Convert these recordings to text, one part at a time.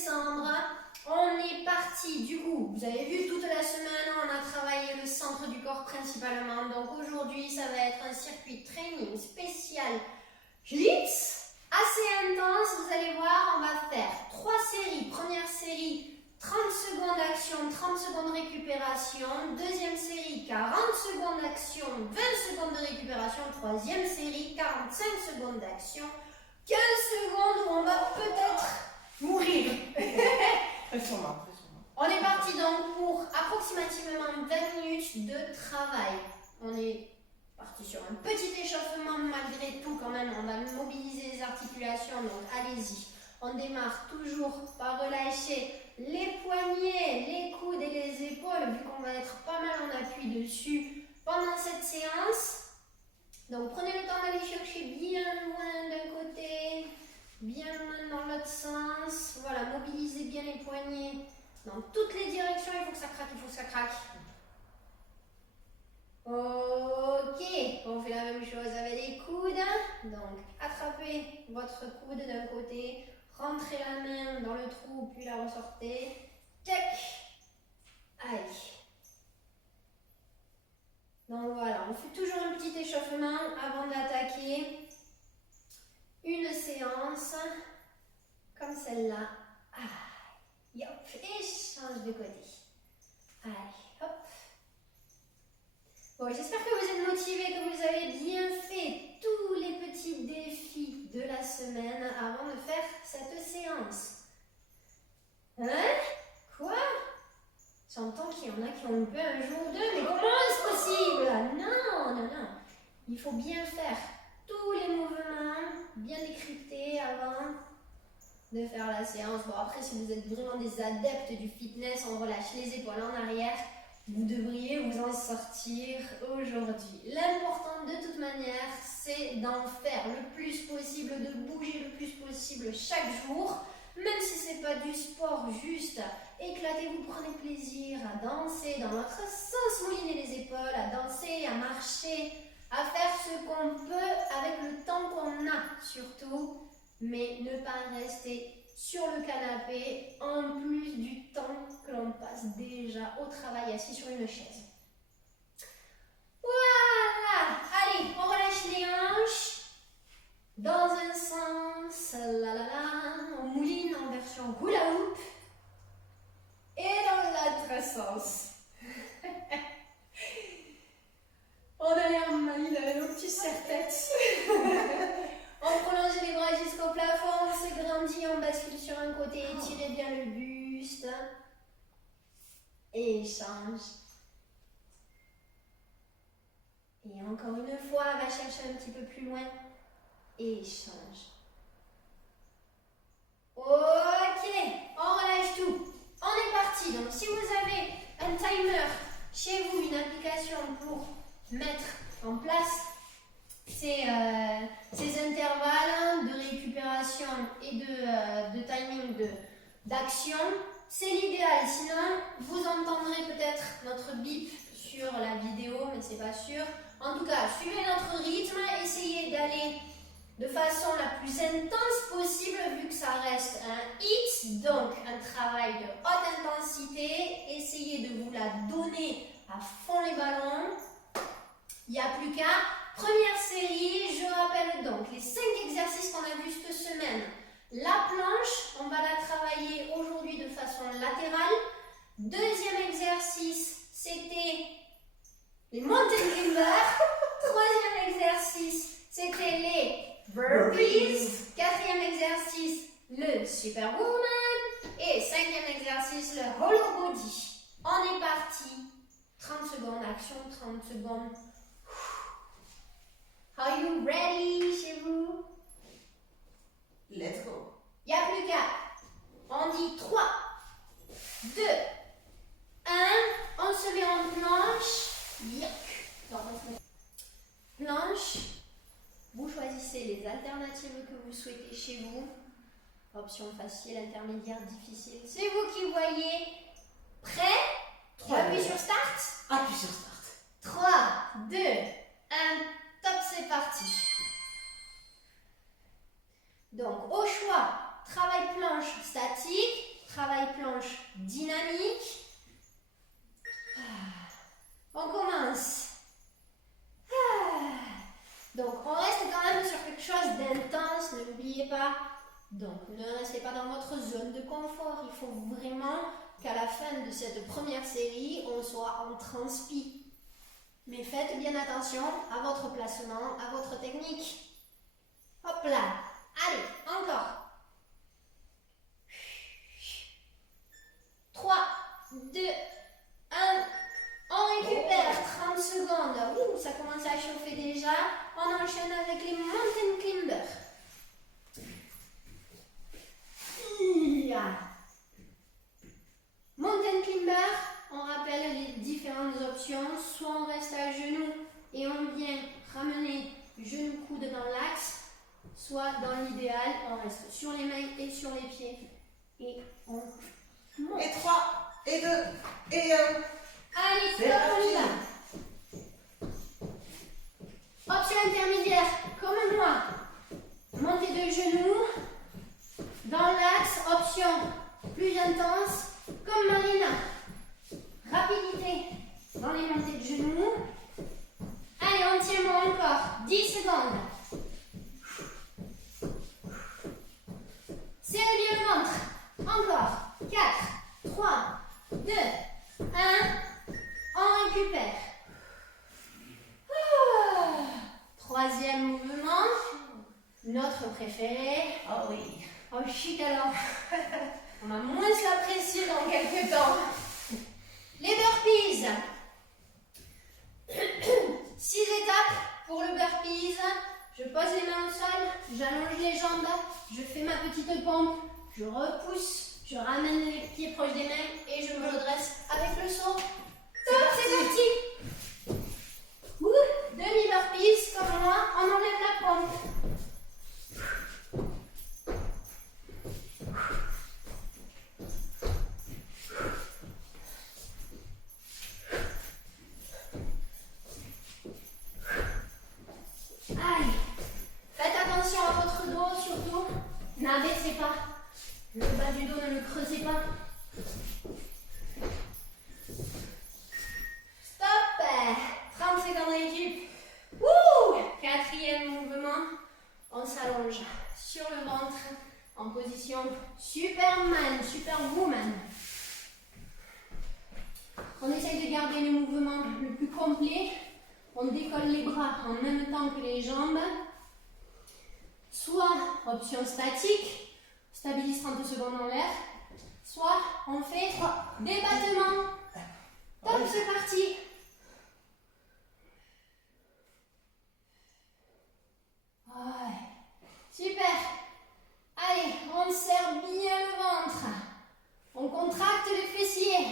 descendre. On est parti, du coup, vous avez vu toute la semaine, on a travaillé le centre du corps principalement. Donc aujourd'hui, ça va être un circuit training spécial glitz, assez intense. Vous allez voir, on va faire 3 séries. Première série, 30 secondes d'action, 30 secondes de récupération. Deuxième série, 40 secondes d'action, 20 secondes de récupération. Troisième série, 45 secondes d'action, 15 secondes où on va peut-être mourir. Très sûrement. On est parti donc pour approximativement 20 minutes de travail. On est parti sur un petit échauffement malgré tout quand même. On va mobiliser les articulations, donc allez-y. On démarre toujours par relâcher les poignets, les coudes et les épaules, vu qu'on va être pas mal en appui dessus pendant cette séance. Donc prenez le temps d'aller chercher bien loin d'un côté, bien loin dans l'autre sens. Voilà, mobilisez bien les poignets dans toutes les directions. Il faut que ça craque, il faut que ça craque. Ok, on fait la même chose avec les coudes. Donc attrapez votre coude d'un côté, rentrez la main dans le trou, puis la ressortez. Tac. Allez. Donc voilà, on fait toujours un petit échauffement avant d'attaquer une séance comme celle-là. Hop, et change de côté. Allez, hop. Bon, j'espère que vous êtes motivés, que vous avez bien fait tous les petits défis de la semaine avant de faire cette séance. Hein? Quoi? J'entends qu'il y en a qui ont loupé un jour ou deux, mais comment est-ce possible? Non, non, non. Il faut bien faire tous les mouvements, bien décrypter avant de faire la séance. Bon, après, si vous êtes vraiment des adeptes du fitness, on relâche les épaules en arrière. Vous devriez vous en sortir aujourd'hui. L'important de toute manière, c'est d'en faire le plus possible, de bouger le plus possible chaque jour. Même si ce n'est pas du sport, juste éclatez-vous, prenez plaisir à danser dans notre sens, mouliner les épaules, à danser, à marcher, à faire ce qu'on peut avec le temps qu'on a surtout, mais ne pas rester sur le canapé en plus du temps que l'on passe déjà au travail assis sur une chaise. Voilà, allez, on relâche les hanches. Dans un sens, on mouline en version hula hoop. Et dans l'autre sens. On a l'air mal, nos petits serre-têtes. On prolonge les bras jusqu'au plafond, on se grandit, on bascule sur un côté, étirez bien le buste. Et échange. Et encore une fois, va chercher un petit peu plus loin. Et échange. Ok, on relâche tout. On est parti. Donc si vous avez un timer chez vous, une application pour mettre en place ces intervalles de récupération et de timing d'action, c'est l'idéal. Sinon, vous entendrez peut-être notre bip sur la vidéo, mais c'est pas sûr. En tout cas, suivez notre rythme, essayez d'aller de façon la plus intense possible, vu que ça reste un HIIT, donc un travail de haute intensité. Essayez de vous la donner à fond les ballons. Il n'y a plus qu'à. Première série, je rappelle donc les 5 exercices qu'on a vus cette semaine. La planche, on va la travailler aujourd'hui de façon latérale. Deuxième exercice, c'était les mountain climbers. Troisième exercice, c'était les burpees. Quatrième exercice, le superwoman. Et cinquième exercice, le hollow body. On est parti. 30 secondes, action, 30 secondes. Are you ready chez vous? Let's go. Il n'y a plus qu'à. On dit 3, 2, 1. On se met en planche. Yuck. Planche. Vous choisissez les alternatives que vous souhaitez chez vous. Option facile, intermédiaire, difficile. C'est vous qui voyez. Prêt? Appuie sur start. Appuie sur start. 3, 2, 1. Top, c'est parti. Donc, au choix, travail planche statique. travail planche dynamique. On commence. Donc, on reste quand même sur quelque chose d'intense, ne l'oubliez pas. Donc, ne restez pas dans votre zone de confort. Il faut vraiment qu'à la fin de cette première série, on soit en transpi. Mais faites bien attention à votre placement, à votre technique. Hop là. Allez, encore. 3, 2, 1. On récupère 30 secondes. Ouh, ça commence à chauffer déjà. On enchaîne avec les mountain climbers. Mountain climber, on rappelle les différentes options. Soit on reste à genoux et on vient ramener genou coude dans l'axe. Soit dans l'idéal, on reste sur les mains et sur les pieds. Et on monte. Et 3, et 2, et 1. Allez, stop, on y va. Option intermédiaire, comme moi. Montée de genoux. Dans l'axe, option plus intense, comme Marina. Rapidité dans les montées de genoux. Allez, on tient bon encore. 10 secondes. Serrez bien le ventre. Encore. 4, 3, 2, 1. On récupère. Troisième mouvement. Notre préféré. Oh oui. Oh chic alors. On va moins l'apprécier dans quelques temps. Les burpees. 6 étapes pour le burpees. Je pose les mains au sol, j'allonge les jambes, je fais ma petite pompe, je repousse, je ramène les pieds proches des mains et je me redresse avec le saut. Top, c'est parti. Demi-burpees comme moi, on enlève la pompe. Allez, faites attention à votre dos surtout, n'abaissez pas, le bas du dos ne le creusez pas. Stop, 30 secondes d'équipe. Quatrième mouvement, on s'allonge sur le ventre en position Superman, Superwoman. On essaye de garder le mouvement le plus complet. On décolle les bras en même temps que les jambes. Soit option statique, stabilise 30 secondes en l'air. Soit on fait des battements. Top, c'est parti. Ouais. Super. Allez, on serre bien le ventre. On contracte les fessiers.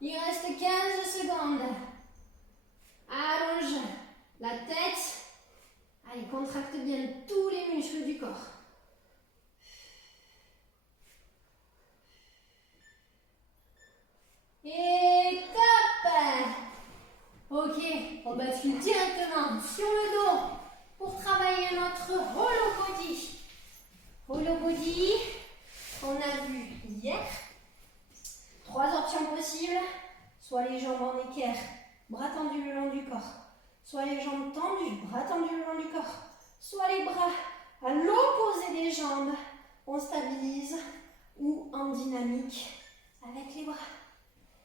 Il reste 15 secondes. Allonge la tête. Allez, contracte bien tous les muscles du corps. Et top! Ok, on bascule directement sur le dos pour travailler notre hollow body. Hollow body, on a vu hier. 3 options possibles. Soit les jambes en équerre, bras tendus le long du corps. Soit les jambes tendues, bras tendus le long du corps. Soit les bras à l'opposé des jambes. On stabilise ou en dynamique avec les bras.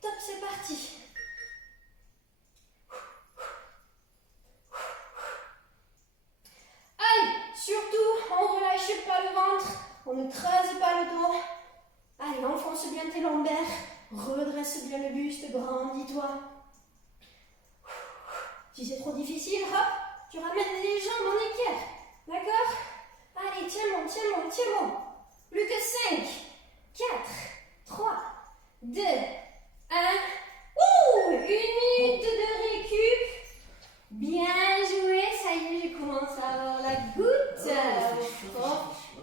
Top, c'est parti. Allez, surtout, on ne relâche pas le ventre. On ne creuse pas le dos. Allez, enfonce bien tes lombaires. Redresse bien le buste, grandis-toi. Si c'est trop difficile, hop, tu ramènes les jambes en équerre. D'accord? Allez, tiens bon, tiens bon, tiens bon. Plus que 5, 4, 3, 2, 1. Ouh, 1 minute de récup. Bien joué, ça y est, j'ai commencé à avoir la goutte.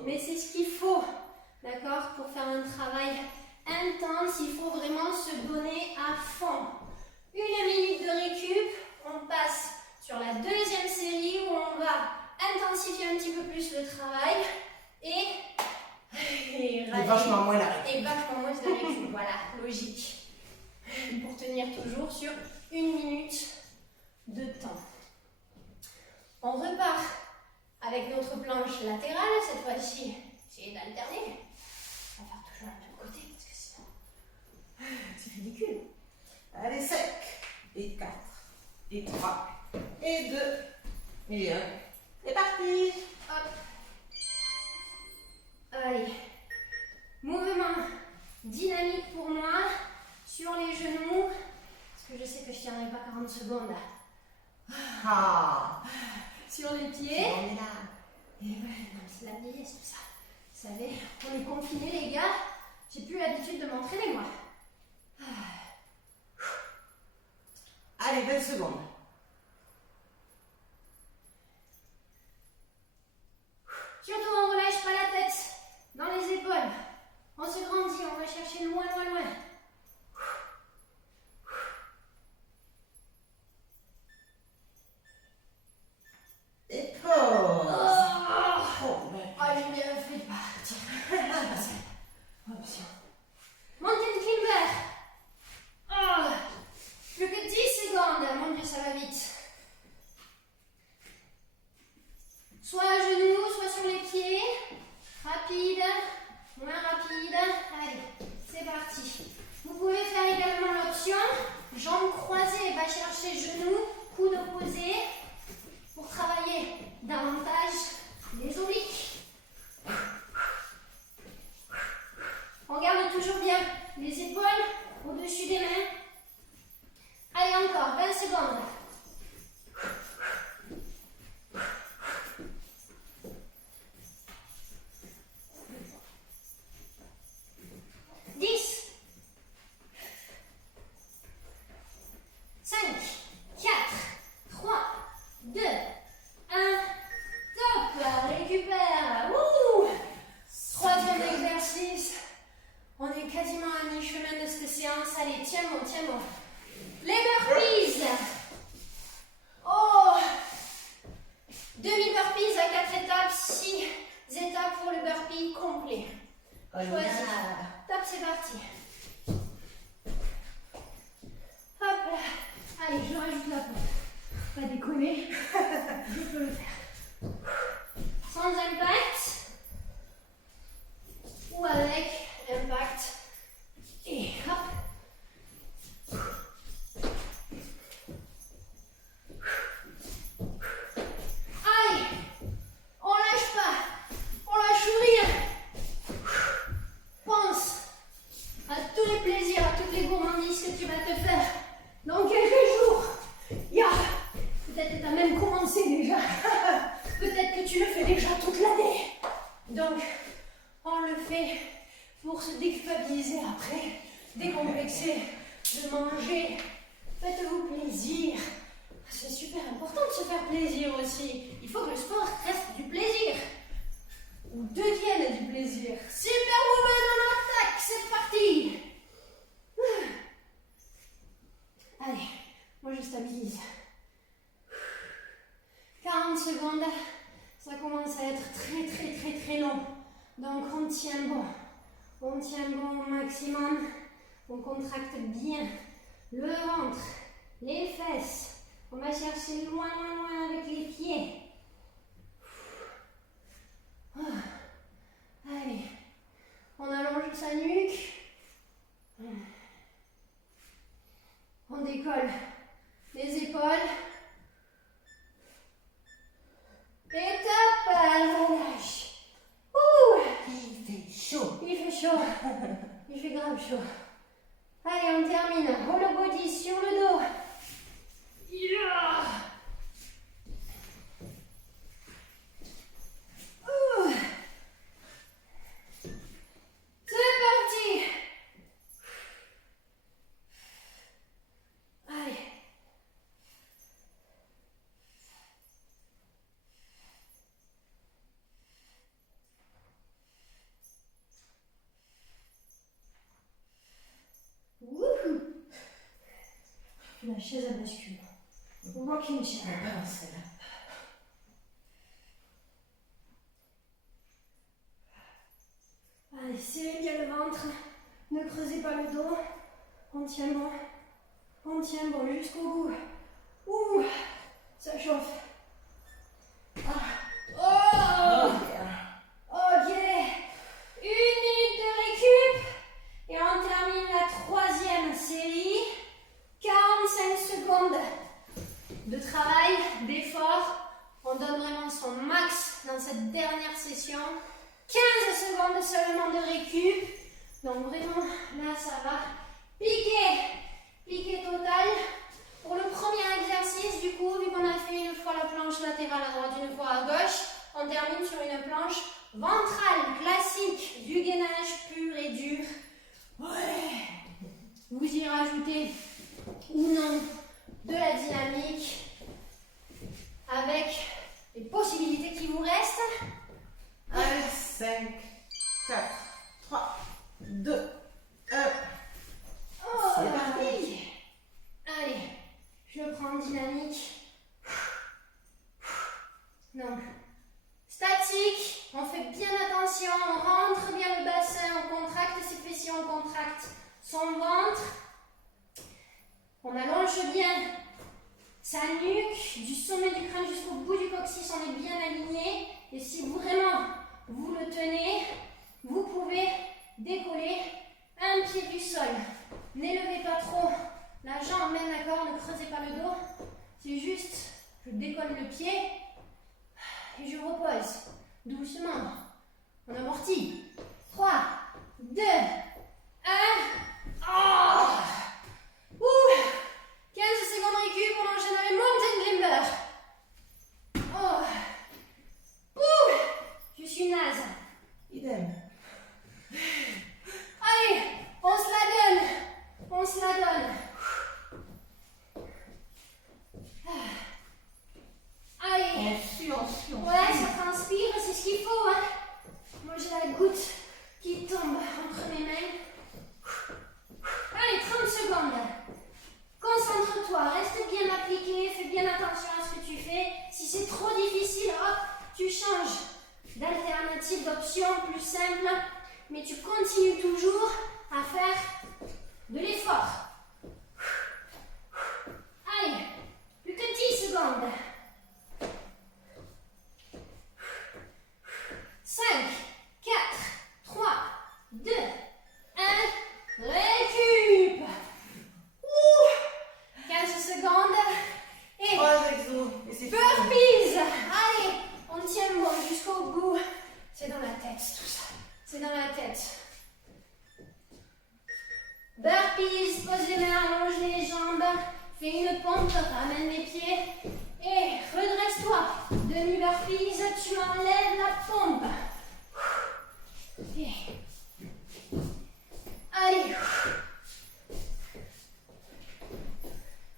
Mais c'est ce qu'il faut, d'accord? Pour faire un travail intense, il faut vraiment se donner à fond. 1 minute de récup, on passe sur la deuxième série où on va intensifier un petit peu plus le travail et Et vachement moins l'arrêt. Et vachement moins de recul. Voilà, logique. Pour tenir toujours sur 1 minute de temps. On repart avec notre planche latérale. Cette fois-ci, essayez d'alterner. On va faire toujours la même côté parce que sinon, c'est ridicule. Allez, 5, et 4, et 3, et 2, et 1. C'est parti. Hop. Allez. Mouvement dynamique pour moi. Sur les genoux. Parce que je sais que je ne tiendrai pas 40 secondes. Ah. Sur les pieds. On est là. Et ouais, non, c'est la vieillesse tout ça. Vous savez, on est confinés les gars. J'ai plus l'habitude de m'entraîner moi. Allez, 20 secondes. Surtout, on ne relâche pas la tête dans les épaules. On se grandit, on va chercher loin, loin, loin. Et pause. Ah, j'ai bien fait de partir. Option. Mountain climber. Oh, plus que 10 secondes. Mon Dieu, ça va vite. Soit à genoux, soit sur les pieds. Rapide, moins rapide. Allez, c'est parti. Vous pouvez faire également l'option jambes croisées, va chercher genoux, coude opposé pour travailler davantage les obliques. On garde toujours bien les épaules au-dessus des mains. Allez, encore 20 secondes. 10, 5, 4, 3, 2, 1, top, récupère. Ouh. Troisième exercice. On est quasiment à mi-chemin de cette séance. Allez, tiens bon, tiens bon. Les burpees. Oh, demi-burpees à 4 étapes, 6 étapes pour le burpee complet. Choisis. Top, c'est parti. Hop là. Allez, je rajoute la pompe. Pas déconner. Je peux le faire. Sans impact. Ou avec impact. Et hop. Allez. On lâche pas. On lâche rien. Pense à tous les plaisirs, à toutes les gourmandises que tu vas te faire dans quelques jours. Peut-être que tu as même commencé déjà. Peut-être que tu le fais déjà toute l'année. Donc, on le fait pour se déculpabiliser après, décomplexer, de manger. Faites-vous plaisir. C'est super important de se faire plaisir aussi. Il faut que le sport reste du plaisir. Ou devienne du plaisir. Superwoman en attaque, c'est parti. Allez, moi je stabilise. 40 secondes, ça commence à être très long. Donc on tient bon. On tient bon au maximum. On contracte bien le ventre, les fesses. On va chercher loin avec les pieds. Allez, on allonge sa nuque. On décolle les épaules. Et top, on relâche. Ouh, Il fait chaud. il fait chaud. Il fait grave chaud. Allez, on termine. Roll body sur le dos. Yeah. C'est parti. Allez. Wouhou. La chaise à bascule. Rocking chair. Ah, celle-là. Ne creusez pas le dos. On tient bon. On tient bon jusqu'au bout. Ouh, ça chauffe. Oh, ok. 1 minute de récup. Et on termine la 3e série. 45 secondes de travail, d'effort. On donne vraiment son max dans cette dernière session. 15 secondes seulement de récup. Donc vraiment, là, ça va piquer. Piqué total. Pour le premier exercice, du coup, vu qu'on a fait une fois la planche latérale à droite, une fois à gauche, on termine sur une planche ventrale classique du gainage pur et dur. Ouais. Vous y rajoutez ou non de la dynamique avec les possibilités qui vous restent. Allez, 5, 4, 3, 2, 1. Oh, C'est parti. Allez, je prends dynamique. Donc, statique, on fait bien attention, on rentre bien le bassin, on contracte ses fessiers, on contracte son ventre. On allonge bien sa nuque, du sommet du crâne jusqu'au bout du coccyx, on est bien aligné. Et si vraiment vous le tenez, vous pouvez décoller un pied du sol. N'élevez pas trop la jambe, même d'accord, ne creusez pas le dos. C'est juste, je décolle le pied et je repose doucement. On amortit. 3, 2, 1. Oh, ouh, 15 secondes récup, on enchaîne avec Mountain Climber. Oh, ouh, je suis naze. Idem. Allez, on se la donne. On se la donne. Allez. Ouais, ça transpire, c'est ce qu'il faut. Hein. Moi, j'ai la goutte qui tombe entre mes mains. Allez, 30 secondes. Concentre-toi, reste bien appliqué, fais bien attention à ce que tu fais. Si c'est trop difficile, hop, tu changes d'alternative, d'option plus simple. Mais tu continues toujours à faire de l'effort. Allez, plus que 10 secondes. 5, 4, 3, 2, 1, récup. Ouh, 15 secondes. Et 3 exos. Et c'est burpees. Allez, on tient bon jusqu'au bout. C'est dans la tête tout ça. C'est dans la tête. Burpees, pose les mains, allonge les jambes. Fais une pompe, ramène les pieds. Et redresse-toi. Demi-burpees, tu enlèves la pompe. Et allez.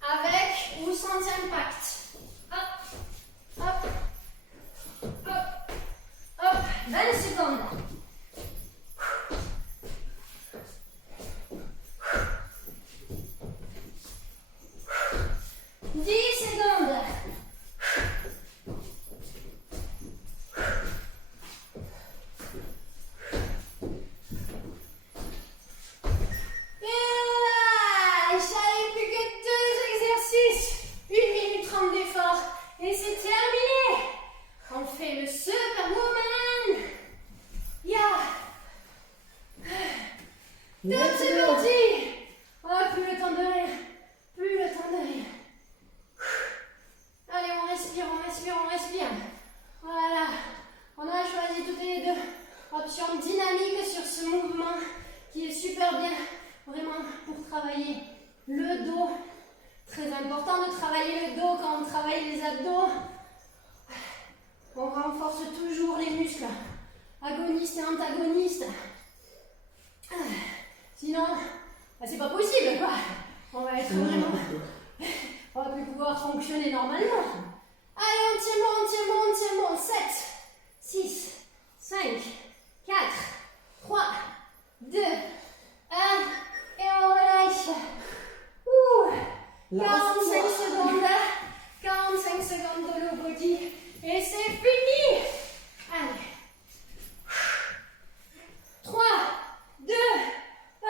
Avec ou sans impact. Hop, hop, hop, hop. 20 secondes. 10 secondes. Et relâche. Allez, plus que 2 exercices. 1 minute 30 d'effort. Et c'est terminé. On fait le Superwoman. Top, c'est parti. Oh, plus le temps de rire. Plus le temps de rire. Allez, on respire, on respire, on respire. Voilà. On a choisi toutes les deux options dynamiques sur ce mouvement qui est super bien, vraiment, pour travailler le dos. Très important de travailler le dos quand on travaille les abdos. On renforce toujours les muscles agonistes et antagonistes. Sinon, c'est pas possible, quoi. On va être vraiment... On va plus pouvoir fonctionner normalement. Allez, on tient bon, on tient bon, on tient bon. 7, 6, 5, 4, 3, 2, 1. Et on relâche. Ouh, 45 secondes. 45 secondes de low body. Et c'est fini. Allez. 3, 2, 1.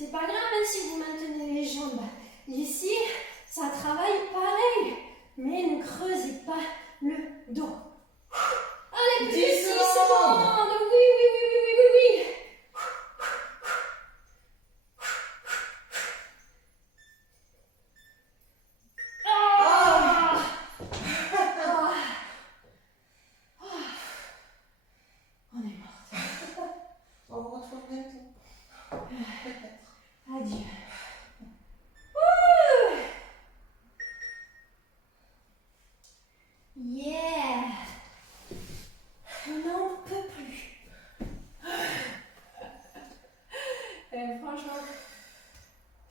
c'est pas grave hein, si vous maintenez les jambes. Ici, ça travaille pareil. Mais ne creusez pas le dos. Allez, plus 6 secondes. Oui, oui, oui, oui, oui, oui, oui. On est morte. On vous retrouve bientôt. Peut-être. Adieu. Yeah. On n'en peut plus. Franchement,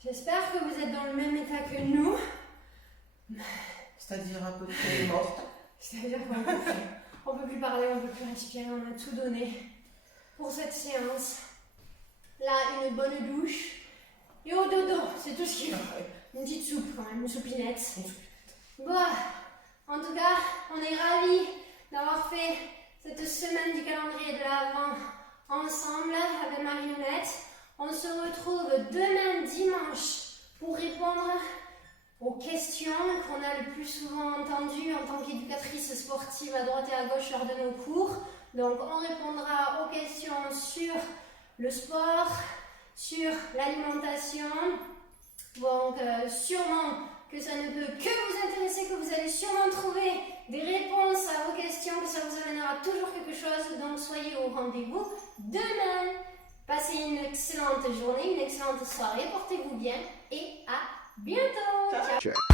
j'espère que vous êtes dans le même état que nous. C'est-à-dire à peu près morte. C'est-à-dire qu'on peut plus parler, on peut plus respirer, on a tout donné pour cette séance. Là, une bonne douche et au dodo, c'est tout ce qu'il faut. Une petite soupe quand même, une soupinette. Bon, en tout cas, on est ravis d'avoir fait cette semaine du calendrier de l'Avent ensemble avec Marionnette. On se retrouve demain dimanche pour répondre aux questions qu'on a le plus souvent entendues en tant qu'éducatrice sportive à droite et à gauche lors de nos cours. Donc on répondra aux questions sur le sport, sur l'alimentation. Donc sûrement que ça ne peut que vous intéresser, que vous allez sûrement trouver des réponses à vos questions, que ça vous amènera toujours quelque chose. Donc soyez au rendez-vous demain. Passez une excellente journée, une excellente soirée, portez-vous bien et à bientôt. Ciao.